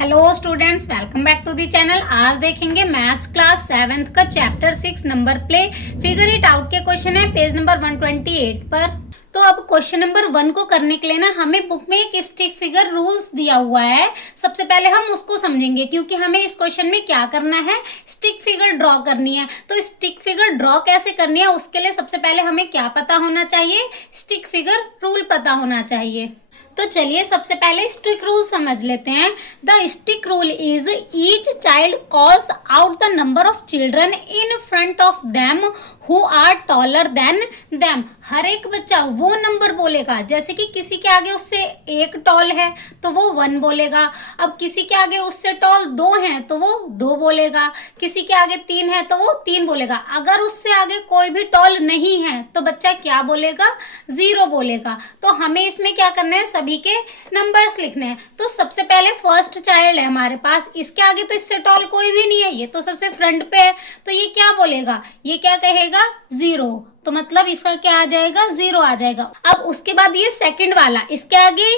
Hello students, welcome back to the channel. आज देखेंगे maths class 7th का chapter 6 number play figure it out के question है page number 128 पर। तो अब क्वेश्चन नंबर 1 को करने के लिए ना हमें बुक में एक स्टिक फिगर रूल्स दिया हुआ है। सबसे पहले हम उसको समझेंगे क्योंकि हमें इस क्वेश्चन में क्या करना है, स्टिक फिगर ड्रॉ करनी है। तो स्टिक फिगर ड्रॉ कैसे करनी है उसके लिए सबसे पहले हमें क्या पता होना चाहिए, स्टिक फिगर रूल पता होना चाहिए। तो चलिए सबसे पहले स्टिक रूल समझ लेते हैं। The stick rule is each child calls out the number of children in front of them who are taller than them. हर एक बच्चा वो नंबर बोलेगा, जैसे कि किसी के आगे उससे एक टॉल है तो वो 1 बोलेगा। अब किसी के आगे उससे टॉल 2 हैं तो वो 2 बोलेगा। किसी के आगे 3 है तो वो 3 बोलेगा। अगर उससे आगे कोई भी टॉल नहीं है तो बच्चा क्या बोलेगा, 0 बोलेगा। तो हमें इसमें क्या करना है, सभी के नंबर्स लिखने हैं। तो सबसे पहले फर्स्ट चाइल्ड है हमारे पास, इसके आगे तो इससे टॉल कोई भी नहीं है, ये तो सबसे फ्रंट पे है। तो ये क्या बोलेगा, ये क्या कहेगा, 0। तो मतलब इसका क्या आ जाएगा, 0 आ जाएगा। अब उसके बाद ये सेकंड वाला, इसके आगे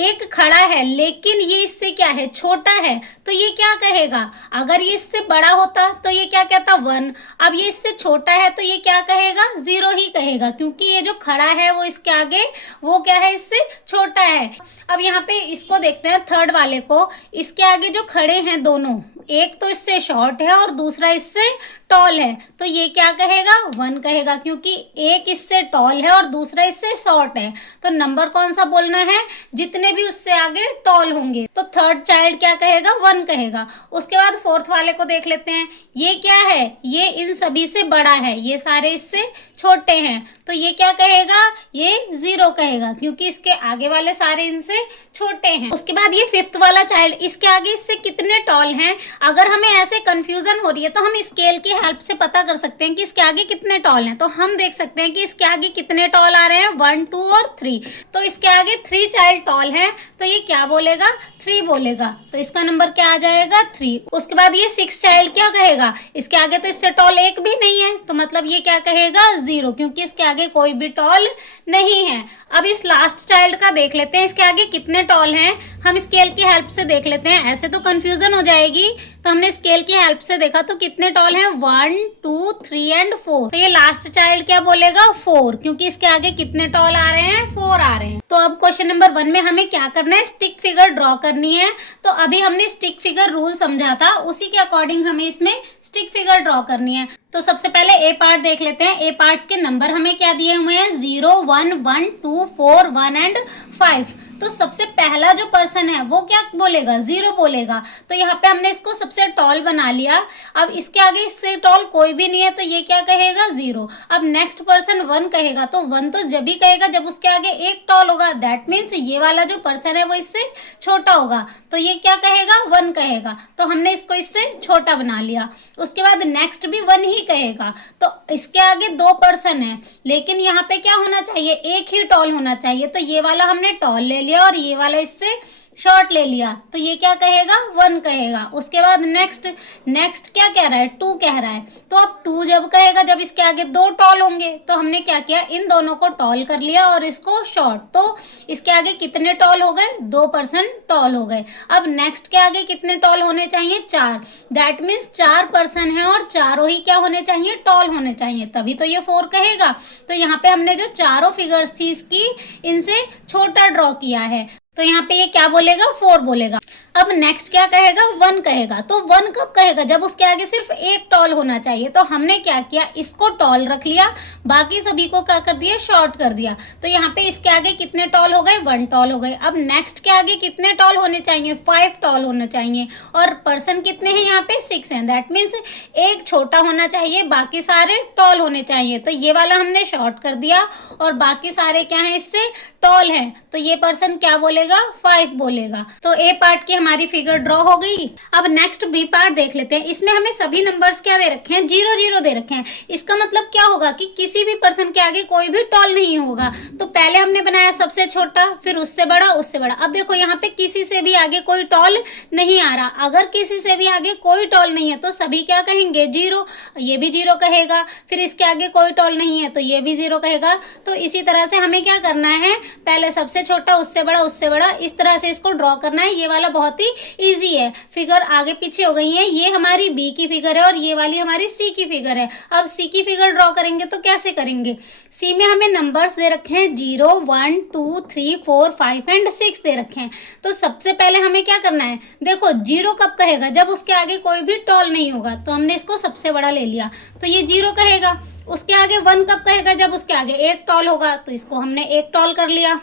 एक खड़ा है लेकिन ये इससे क्या है, छोटा है। तो ये क्या कहेगा, अगर ये इससे बड़ा होता तो ये क्या कहता, 1। अब ये इससे छोटा है तो ये क्या कहेगा, 0 ही कहेगा, क्योंकि ये जो खड़ा है वो इसके आगे वो क्या है, इससे छोटा है। अब यहाँ पे इसको देखते हैं, थर्ड वाले को। इसके आगे जो खड़े हैं दोनों, एक तो इससे शॉर्ट है और दूसरा इससे टॉल है। तो ये क्या कहेगा, 1 कहेगा, क्योंकि एक इससे टॉल है और दूसरा इससे शॉर्ट है। तो नंबर कौन सा बोलना है, जितने भी उससे आगे टॉल होंगे। तो थर्ड चाइल्ड क्या कहेगा, 1 कहेगा। उसके बाद फोर्थ वाले को देख लेते हैं। ये क्या है, ये इन सभी से बड़ा है, ये सारे इससे छोटे हैं। तो ये क्या कहेगा, ये 0 कहेगा, क्योंकि इसके आगे वाले सारे इनसे छोटे हैं। उसके बाद ये फिफ्थ वाला चाइल्ड, इसके आगे इससे कितने टॉल हैं। अगर हमें ऐसे कंफ्यूजन हो रही है तो हम स्केल की हेल्प से पता कर सकते हैं कि इसके आगे कितने टॉल हैं। तो हम देख सकते हैं कि इसके आगे कितने टॉल आ रहे हैं, 1, 2 और 3। तो इसके आगे 3 चाइल्ड टॉल हैं, तो ये क्या बोलेगा, 3 बोलेगा। तो इसका नंबर क्या आ जाएगा, 3। उसके बाद ये 6 चाइल्ड क्या कहेगा, इसके आगे तो इससे टॉल एक भी नहीं है, तो मतलब ये क्या कहेगा, 0, क्योंकि इसके आगे कोई भी टॉल नहीं है। अब इस लास्ट चाइल्ड का देख लेते हैं, इसके आगे कितने टॉल हैं। हम स्केल की हेल्प से देख लेते हैं, ऐसे तो कंफ्यूजन हो जाएगी। तो हमने स्केल की हेल्प से देखा तो कितने टॉल हैं, 1, 2, 3 एंड 4। तो ये लास्ट चाइल्ड क्या बोलेगा, 4, क्योंकि इसके आगे कितने टॉल आ रहे हैं, 4 आ रहे हैं। तो अब क्वेश्चन नंबर 1 में हमें क्या करना है, स्टिक फिगर ड्रॉ करनी है। तो अभी हमने स्टिक फिगर रूल समझा था, उसी के अकॉर्डिंग हमें इसमें स्टिक फिगर ड्रॉ करनी है। तो सबसे पहले ए पार्ट देख लेते हैं। ए पार्ट्स के नंबर हमें क्या दिए हुए हैं, 0, 1, 1, 2, 4, 1 एंड 5। तो सबसे पहला जो पर्सन है वो क्या बोलेगा, 0 बोलेगा। तो यहाँ पे हमने इसको सबसे टॉल बना लिया। अब इसके आगे इससे टॉल कोई भी नहीं है तो ये क्या कहेगा, 0। अब नेक्स्ट पर्सन 1 कहेगा, तो 1 तो जब भी कहेगा जब उसके आगे एक टॉल होगा। दैट मीन्स ये वाला जो पर्सन है वो इससे छोटा होगा, तो ये क्या कहेगा, 1 कहेगा। तो हमने इसको इससे छोटा बना लिया। उसके बाद नेक्स्ट भी 1 ही कहेगा। तो इसके आगे 2 पर्सन है लेकिन यहाँ पे क्या होना चाहिए, एक ही टॉल होना चाहिए। तो ये वाला हमने टॉल ले लिया और ये वाला इससे शॉर्ट ले लिया, तो ये क्या कहेगा, 1 कहेगा। उसके बाद नेक्स्ट क्या कह रहा है, 2 कह रहा है। तो अब 2 जब कहेगा जब इसके आगे 2 टॉल होंगे, तो हमने क्या किया, इन दोनों को टॉल कर लिया और इसको शॉर्ट। तो इसके आगे कितने टॉल हो गए, 2 पर्सन टॉल हो गए। अब नेक्स्ट के आगे कितने टॉल होने चाहिए, 4। दैट मीन्स 4 पर्सन है और चारों ही क्या होने चाहिए, टॉल होने चाहिए, तभी तो ये 4 कहेगा। तो यहाँ पे हमने जो चारों फिगर्स थी इसकी, इनसे छोटा ड्रॉ किया है। तो यहाँ पे ये क्या बोलेगा, 4 बोलेगा। अब नेक्स्ट क्या कहेगा, 1 कहेगा। तो 1 कब कहेगा, जब उसके आगे सिर्फ एक टॉल होना चाहिए। तो हमने क्या किया, इसको टॉल रख लिया, बाकी सभी को क्या कर दिया, शॉर्ट कर दिया। तो यहाँ पे इसके आगे कितने टॉल हो गए, 1 टॉल हो गए। अब नेक्स्ट के आगे कितने टॉल होने चाहिए, 5 टॉल होने चाहिए। और पर्सन कितने हैं यहाँ पे, 6 हैं। दैट मीन्स एक छोटा होना चाहिए, बाकी सारे टॉल होने चाहिए। तो ये वाला हमने शॉर्ट कर दिया और बाकी सारे क्या है, इससे टॉल हैं। तो ये पर्सन क्या बोलेगा, 5 बोलेगा। तो ए पार्ट की हमारी फिगर ड्रॉ हो गई। अब नेक्स्ट बी पार्ट देख लेते हैं। इसमें हमें सभी नंबर्स क्या दे रखे हैं, 0, 0 दे रखे हैं। इसका मतलब क्या होगा कि किसी भी पर्सन के आगे कोई भी टॉल नहीं होगा। तो पहले हमने बनाया सबसे छोटा, फिर उससे बड़ा, उससे बड़ा। अब देखो यहाँ पे किसी से भी आगे कोई टॉल नहीं आ रहा। अगर किसी से भी आगे कोई टॉल नहीं है तो सभी क्या कहेंगे, 0। ये भी 0 कहेगा। फिर इसके आगे कोई टॉल नहीं है तो ये भी 0 कहेगा। तो इसी तरह से हमें क्या करना है, पहले सबसे छोटा, उससे बड़ा, उससे बड़ा, इस तरह से इसको ड्रॉ करना है। ये वाला बहुत ही ईजी है। फिगर आगे पीछे हो गई है। ये हमारी बी की फिगर है और ये वाली हमारी सी की फिगर है। अब सी की फिगर ड्रॉ करेंगे तो कैसे करेंगे? सी में हमें नंबर्स दे रखे हैं 0, 1, 2, 3, 4, 5 एंड 6 दे रखे हैं। तो सबसे पहले हमें क्या करना है? देखो 0 कब कहेगा? जब उसके आगे कोई भी टॉल नहीं होगा। तो हमने इसको सबसे बड़ा ले लिया, तो ये 0 कहेगा। उसके आगे 1 कब कहेगा? जब उसके आगे एक टॉल होगा। तो इसको हमने एक टॉल कर लिया।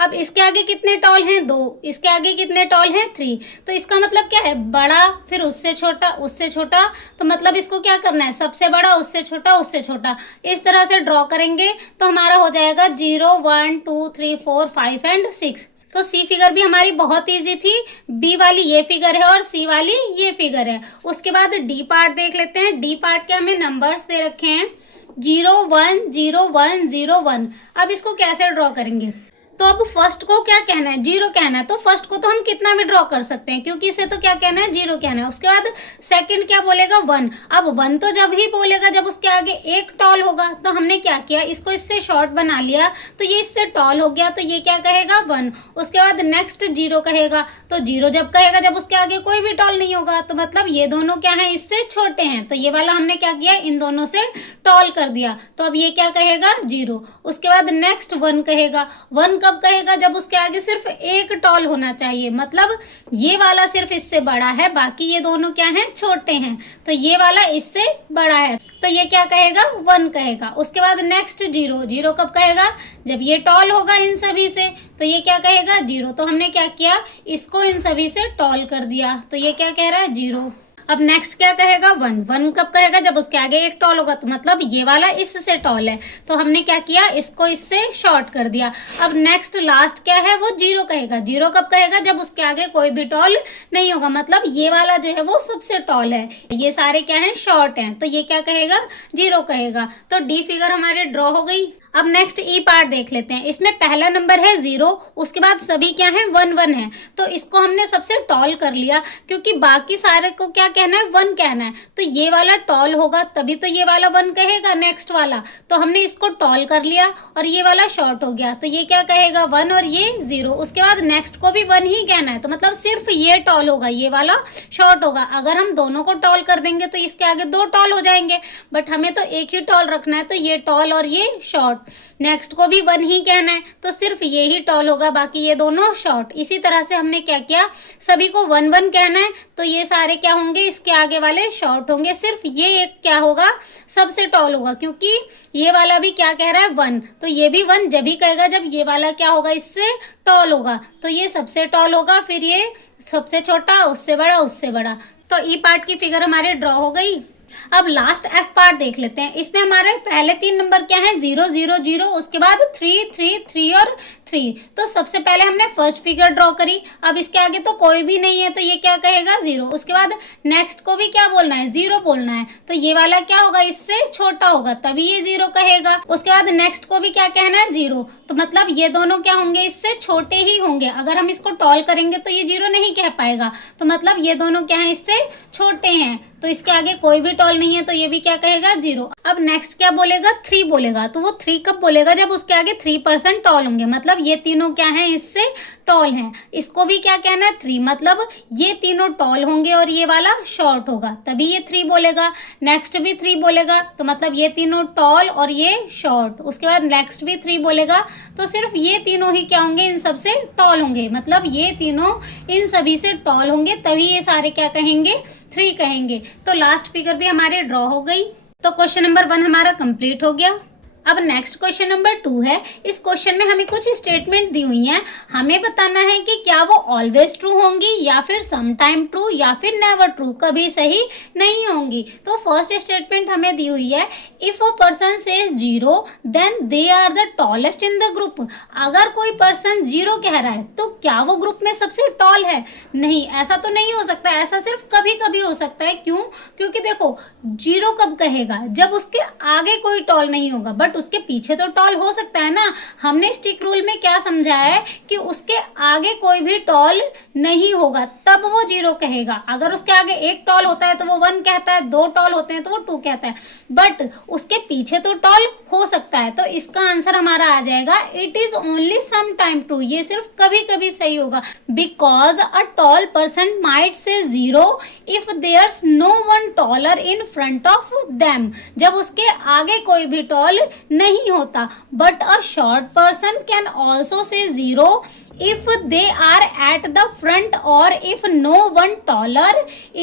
अब इसके आगे कितने टॉल हैं? 2। इसके आगे कितने टॉल हैं? 3। तो इसका मतलब क्या है? बड़ा, फिर उससे छोटा, उससे छोटा। तो मतलब इसको क्या करना है? सबसे बड़ा, उससे छोटा, उससे छोटा, इस तरह से ड्रॉ करेंगे तो हमारा हो जाएगा 0, 1, 2, 3, 4, 5 एंड 6। तो सी फिगर भी हमारी बहुत इजी थी। बी वाली ये फिगर है और सी वाली ये फिगर है। उसके बाद डी पार्ट देख लेते हैं। डी पार्ट के हमें नंबर्स दे रखे हैं 0, 1, 0, 1, 0, 1। अब इसको कैसे ड्रॉ करेंगे? तो अब फर्स्ट को क्या कहना है? 0 कहना है। तो फर्स्ट को तो हम कितना भी ड्रॉ कर सकते हैं, क्योंकि इसे तो क्या कहना है? 0 कहना है। उसके बाद सेकंड क्या बोलेगा? 1। अब 1 तो जब ही बोलेगा जब उसके आगे एक टॉल होगा। तो हमने क्या किया? इसको इससे शॉर्ट बना लिया, तो ये इससे टॉल हो गया, तो ये क्या कहेगा? 1। उसके बाद नेक्स्ट 0 कहेगा। तो 0 जब कहेगा जब उसके आगे कोई भी टॉल नहीं होगा। तो मतलब ये दोनों क्या है? इससे छोटे हैं। तो ये वाला हमने क्या किया? इन दोनों से टॉल कर दिया। तो अब ये क्या कहेगा? 0। उसके बाद नेक्स्ट 1 कहेगा। 1 कब कहेगा? जब उसके आगे सिर्फ एक टॉल होना चाहिए। मतलब ये वाला सिर्फ इससे बड़ा है, बाकी ये दोनों क्या हैं? छोटे हैं। तो ये वाला इससे बड़ा है, तो ये क्या कहेगा? 1 कहेगा। उसके बाद नेक्स्ट 0। 0 कब कहेगा? जब ये टॉल होगा इन सभी से। तो ये क्या कहेगा? 0। तो हमने क्या किया? इसको इन सभी से टॉल कर दिया। तो ये क्या कह रहा है? 0। अब नेक्स्ट क्या कहेगा? 1। 1 कब कहेगा? जब उसके आगे एक टॉल होगा। तो मतलब ये वाला इससे टॉल है, तो हमने क्या किया? इसको इससे शॉर्ट कर दिया। अब नेक्स्ट लास्ट क्या है? वो 0 कहेगा। 0 कब कहेगा? जब उसके आगे कोई भी टॉल नहीं होगा। मतलब ये वाला जो है वो सबसे टॉल है, ये सारे क्या है? शॉर्ट हैं। तो ये क्या कहेगा? 0 कहेगा। तो डी फिगर हमारे ड्रॉ हो गई। अब नेक्स्ट ई पार्ट देख लेते हैं। इसमें पहला नंबर है 0, उसके बाद सभी क्या है? 1, 1 है। तो इसको हमने सबसे टॉल कर लिया, क्योंकि बाकी सारे को क्या कहना है? 1 कहना है। तो ये वाला टॉल होगा तभी तो ये वाला 1 कहेगा, नेक्स्ट वाला। तो हमने इसको टॉल कर लिया और ये वाला शॉर्ट हो गया। तो ये क्या कहेगा? 1 और ये 0। उसके बाद नेक्स्ट को भी 1 ही कहना है। तो मतलब सिर्फ ये टॉल होगा, ये वाला शॉर्ट होगा। अगर हम दोनों को टॉल कर देंगे तो इसके आगे 2 टॉल हो जाएंगे, बट हमें तो एक ही टॉल रखना है। तो ये टॉल और ये शॉर्ट। नेक्स्ट को भी 1 ही कहना है, तो सिर्फ ये ही टॉल होगा, बाकी ये दोनों शॉर्ट। इसी तरह से हमने क्या किया? सभी को 1, 1 कहना है, तो ये सारे क्या होंगे? इसके आगे वाले शॉर्ट होंगे। सिर्फ ये एक क्या होगा? सबसे टॉल होगा, क्योंकि ये वाला भी क्या कह रहा है? 1। तो ये भी 1 जब ही कहेगा जब ये वाला क्या होगा? इससे टॉल होगा। तो ये सबसे टॉल होगा, फिर ये सबसे छोटा, उससे बड़ा, उससे बड़ा। तो ई पार्ट की फिगर हमारे ड्रॉ हो गई। अब लास्ट एफ पार्ट देख लेते हैं। इसमें हमारे पहले 3 नंबर क्या है? 0, 0, 0। उसके बाद 3, 3, 3 और 3। तो सबसे पहले हमने फर्स्ट फिगर ड्रॉ करी। अब इसके आगे तो कोई भी नहीं है, तो ये क्या कहेगा? 0। उसके बाद नेक्स्ट को भी क्या बोलना है? 0 बोलना है। तो ये वाला क्या होगा? इससे छोटा होगा, तभी ये 0 कहेगा। उसके बाद नेक्स्ट को भी क्या कहना है? 0। तो मतलब ये दोनों क्या होंगे? इससे छोटे ही होंगे। अगर हम इसको टॉल करेंगे तो ये 0 नहीं कह पाएगा। तो मतलब ये दोनों क्या है? इससे छोटे हैं। तो इसके आगे कोई भी टॉल नहीं है, तो ये भी क्या कहेगा? 0। अब नेक्स्ट क्या बोलेगा? 3 बोलेगा। तो वो 3 कब बोलेगा? जब उसके आगे 3% टॉल होंगे। मतलब ये तीनों क्या हैं? इससे टॉल हैं। इसको भी क्या कहना है? 3। मतलब ये तीनों टॉल होंगे और ये वाला शॉर्ट होगा, तभी ये 3 बोलेगा। नेक्स्ट भी 3 बोलेगा, तो मतलब ये तीनों टॉल और ये शॉर्ट। उसके बाद नेक्स्ट भी 3 बोलेगा, तो सिर्फ ये तीनों ही क्या होंगे? इन सबसे टॉल होंगे। मतलब ये तीनों इन सभी से टॉल होंगे, तभी ये सारे क्या कहेंगे? 3 कहेंगे। तो लास्ट फिगर भी हमारे ड्रॉ हो गई। तो क्वेश्चन नंबर 1 हमारा कंप्लीट हो गया। अब नेक्स्ट क्वेश्चन नंबर 2 है। इस क्वेश्चन में हमें कुछ स्टेटमेंट दी हुई हैं। हमें बताना है कि क्या वो ऑलवेज ट्रू होंगी या फिर सम टाइम ट्रू या फिर नेवर ट्रू, कभी सही नहीं होंगी। तो फर्स्ट स्टेटमेंट हमें दी हुई है, if a person says 0 then they are the tallest in the group. अगर कोई पर्सन 0 कह रहा है तो क्या वो ग्रुप में सबसे टॉल है? नहीं, ऐसा तो नहीं हो सकता। ऐसा सिर्फ कभी कभी हो सकता है। क्यों? क्योंकि देखो 0 कब कहेगा? जब उसके आगे कोई टॉल नहीं होगा। बट बट उसके पीछे तो टॉल हो सकता है ना। हमने स्टिक रूल में क्या समझा है कि उसके आगे कोई भी टॉल नहीं होगा तब वो 0 कहेगा। अगर उसके आगे एक टॉल होता है तो वो 1 कहता है, 2 टॉल होते हैं तो वो 2 कहता है, बट उसके पीछे तो टॉल हो सकता है। तो इसका आंसर हमारा आ जाएगा it is only some time true, ये सिर्फ कभी कभी सही होगा। Because a tall person might say 0 if there's no one taller in front of them, जब उसके आगे कोई भी टॉल नहीं होता। But a short person can also say 0 if they are at the front or if no one taller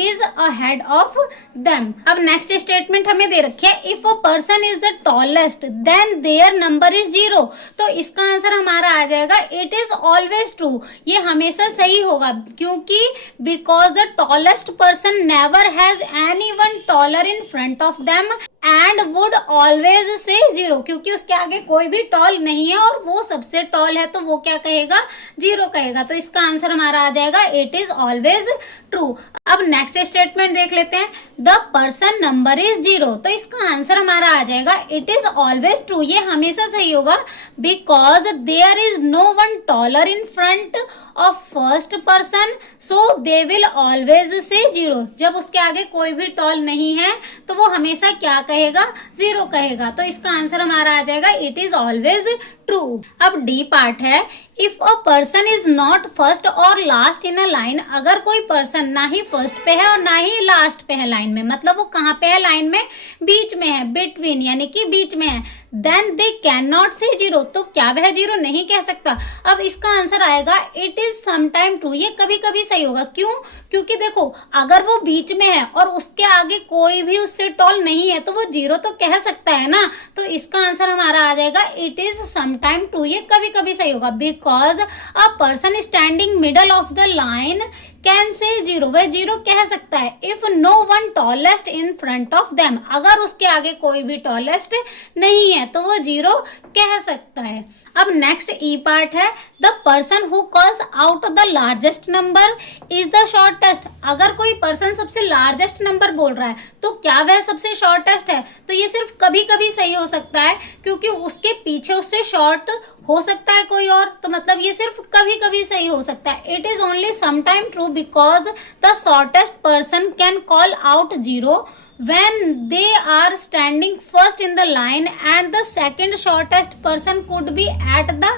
is ahead of them। अब next statement हमें दे रखी है if a person is the tallest then their number is 0। तो इसका answer हमारा आ जाएगा it is always true, ये हमेशा सही होगा क्योंकि because the tallest person never has anyone taller in front of them and would always say 0, क्योंकि उसके आगे कोई भी टॉल नहीं है और वो सबसे टॉल है तो वो क्या कहेगा, 0 कहेगा। तो इसका आंसर हमारा आ जाएगा इट इज ऑलवेज ट्रू। अब नेक्स्ट स्टेटमेंट देख लेते हैं, द पर्सन नंबर इज 0। तो इसका आंसर हमारा आ जाएगा इट इज ऑलवेज ट्रू, ये हमेशा सही होगा। Because there is no one taller in front of first person so they will always say 0, जब उसके आगे कोई भी टॉल नहीं है तो वो हमेशा क्या कहेगा, 0 कहेगा। तो इसका आंसर हमारा आ जाएगा इट इज ऑलवेज ट्रू। अब डी पार्ट है, if a person is not first और लास्ट इन अ लाइन, अगर कोई पर्सन ना ही फर्स्ट पे है और ना ही लास्ट पे है लाइन में, मतलब वो कहाँ पे है, लाइन में बीच में है, बिटवीन यानी कि बीच में है, देन दे कैन नॉट से 0, तो क्या वह 0 नहीं कह सकता। अब इसका आंसर आएगा इट इज समटाइम ट्रू, ये कभी कभी सही होगा। क्यों, क्योंकि देखो अगर वो बीच में है और उसके आगे कोई भी उससे टॉल नहीं है तो वो 0 तो कह सकता है ना। तो इसका आंसर हमारा आ जाएगा इट इज समटाइम ट्रू, ये कभी कभी सही होगा। Because a person standing middle of the line can say 0, वह 0 कह सकता है। If no one tallest in front of them, अगर उसके आगे कोई भी टॉलेस्ट नहीं है तो वो 0 कह सकता है। अब नेक्स्ट ई पार्ट है, the person who calls out the largest number is the shortest. अगर कोई पर्सन सबसे लार्जेस्ट नंबर बोल रहा है तो क्या वह सबसे शॉर्टेस्ट है, तो ये सिर्फ कभी कभी सही हो सकता है क्योंकि उसके पीछे उससे शॉर्ट हो सकता है कोई और, तो मतलब ये सिर्फ कभी कभी सही हो सकता है। It is only sometime true because the shortest person can call out 0 when they are standing first in the line and the second shortest person could be at the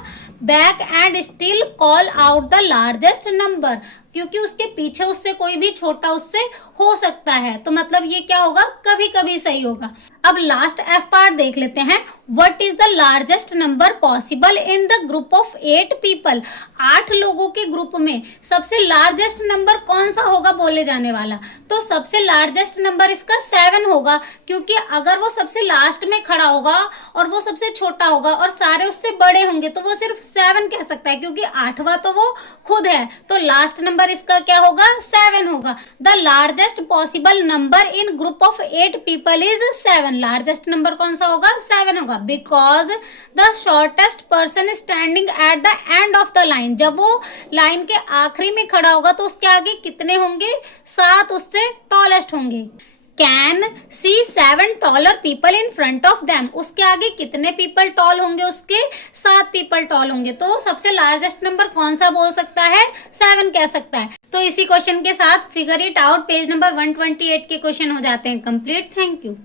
back and still call out the largest number, क्योंकि उसके पीछे उससे कोई भी छोटा उससे हो सकता है, तो मतलब ये क्या होगा, कभी कभी सही होगा। अब लास्ट एफ पार्ट देख लेते हैं, what is the largest number possible in the group of 8 people. 8 लोगों के ग्रुप में सबसे लार्जेस्ट नंबर कौन सा होगा बोले जाने वाला, तो सबसे लार्जेस्ट नंबर इसका 7 होगा, क्योंकि अगर वो सबसे लास्ट में खड़ा होगा और वो सबसे छोटा होगा और सारे उससे बड़े होंगे तो वो सिर्फ 7 कह सकता है, क्योंकि 8वां तो वो खुद है, तो लास्ट नंबर इसका क्या होगा, 7 होगा। The largest possible number in group of 8 people is 7, largest number कौन सा होगा, 7 होगा। Because the shortest person standing at the end of the line, जब वो लाइन के आखिरी में खड़ा होगा तो उसके आगे कितने होंगे, 7 उससे टॉलेस्ट होंगे। Can see 7 taller people in front of them, उसके आगे कितने पीपल टॉल होंगे, उसके 7 पीपल टॉल होंगे, तो सबसे लार्जेस्ट नंबर कौन सा बोल सकता है, 7 कह सकता है। तो इसी क्वेश्चन के साथ figure it out page number 128 के क्वेश्चन हो जाते हैं कंप्लीट। Thank you.